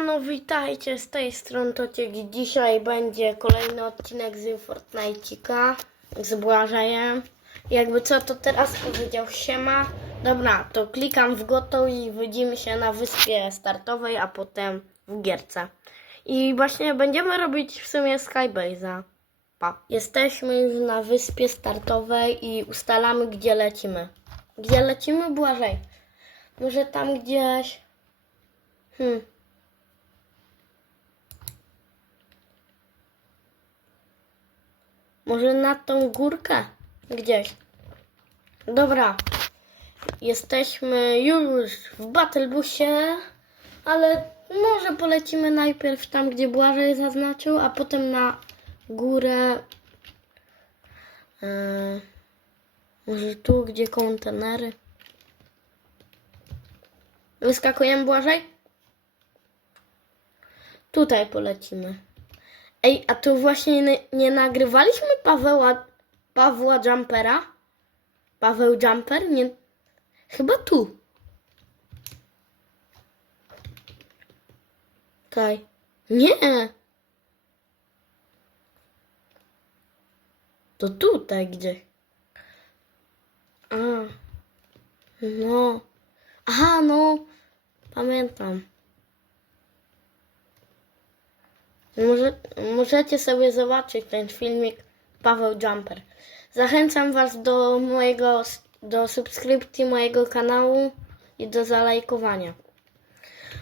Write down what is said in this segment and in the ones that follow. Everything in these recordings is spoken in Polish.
Siemano, witajcie z tej strony Tociek dzisiaj będzie kolejny odcinek z Fortnite'ika z Błażejem. Jakby co, to teraz powiedział siema. Dobra, to klikam w gotow i widzimy się na wyspie startowej, a potem w gierce. I właśnie będziemy robić w sumie Skybase'a. Pa. Jesteśmy już na wyspie startowej i ustalamy gdzie lecimy. Gdzie lecimy, Błażej? Może tam gdzieś... Hmm. Może na tą górkę? Gdzieś. Dobra. Jesteśmy już w Battlebusie, ale może polecimy najpierw tam, gdzie Błażej zaznaczył, a potem na górę. Yy, może tu, gdzie kontenery. Wyskakujemy Błażej? Tutaj polecimy. Ej, a tu właśnie nie, nie nagrywaliśmy Paweła, Pawła Jumpera? Paweł Jumper? Nie. Chyba tu. Tutaj. Nie. To tutaj gdzieś. A. No. Aha, no. Pamiętam. Może, możecie sobie zobaczyć ten filmik Paweł Jumper. Zachęcam Was do mojego, do subskrypcji mojego kanału i do zalajkowania.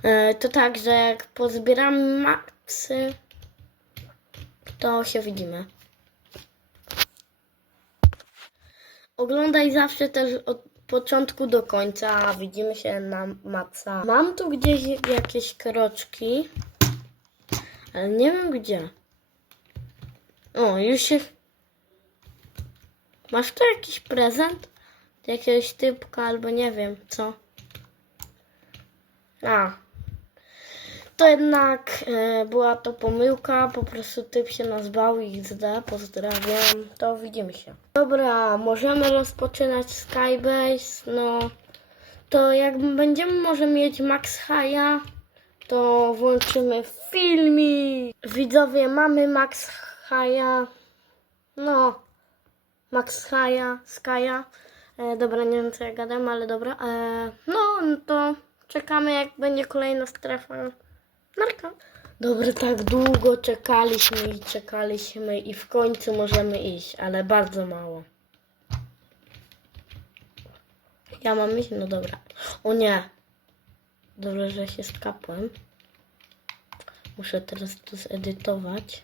E, To tak, że jak pozbieram maksy, to się widzimy. Oglądaj zawsze też od początku do końca, widzimy się na maksa. Mam tu gdzieś jakieś kroczki. Ale nie wiem gdzie. O, już się. Masz tu jakiś prezent? Jakiegoś typka albo nie wiem co. A. To jednak e, była to pomyłka, po prostu typ się nazwał i XD, pozdrawiam, to widzimy się. Dobra, możemy rozpoczynać Skybase, no to jak będziemy może mieć Max Haya, to włączymy filmik. Widzowie, mamy Max Haya. No, Max Haya, Skya. E, dobra, nie wiem co ja gadam, ale dobra. E, no, no to czekamy jak będzie kolejna strefa. Narka. Dobra, tak długo czekaliśmy i czekaliśmy i w końcu możemy iść, ale bardzo mało. Ja mam iść? No dobra. O nie. Dobrze, że się skapłem. Muszę teraz to zedytować.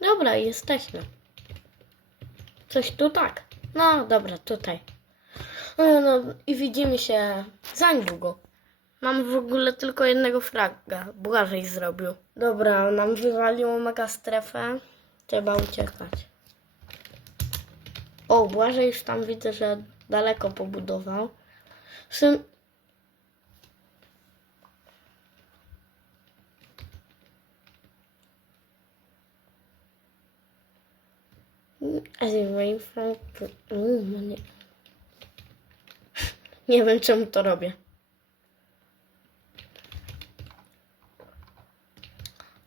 Dobra, jesteśmy. Coś tu tak. No dobra, tutaj. No, no i widzimy się za niedługo. Mam w ogóle tylko jednego fraga. Błażej zrobił. Dobra, nam wywaliło mega strefę. Trzeba uciekać. O, Błażej już tam widzę, że daleko pobudował. Sum... As in rain from... Nie. nie wiem czemu to robię.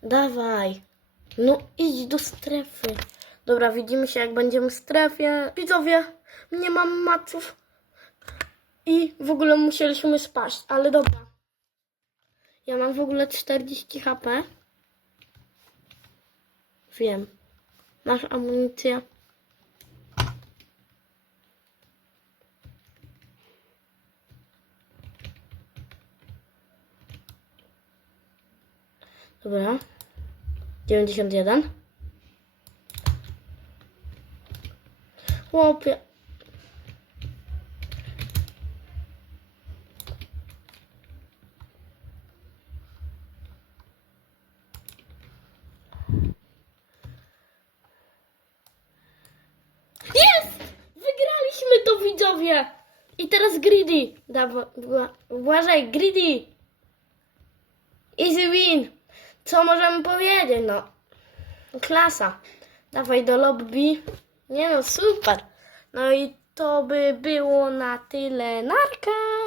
Dawaj. No idź do strefy. Dobra, widzimy się jak będziemy w strefie. Widzowie, nie mam maców. I w ogóle musieliśmy spaść, ale dobra. Ja mam w ogóle 40 HP. Wiem. Masz amunicję? Dobra. 91. Chłopie. Widzowie! I teraz Greedy. Dawa, Błażej, Greedy. Easy win. Co możemy powiedzieć? No, klasa. Dawaj do lobby. Nie no, super. No i to by było na tyle. Narka!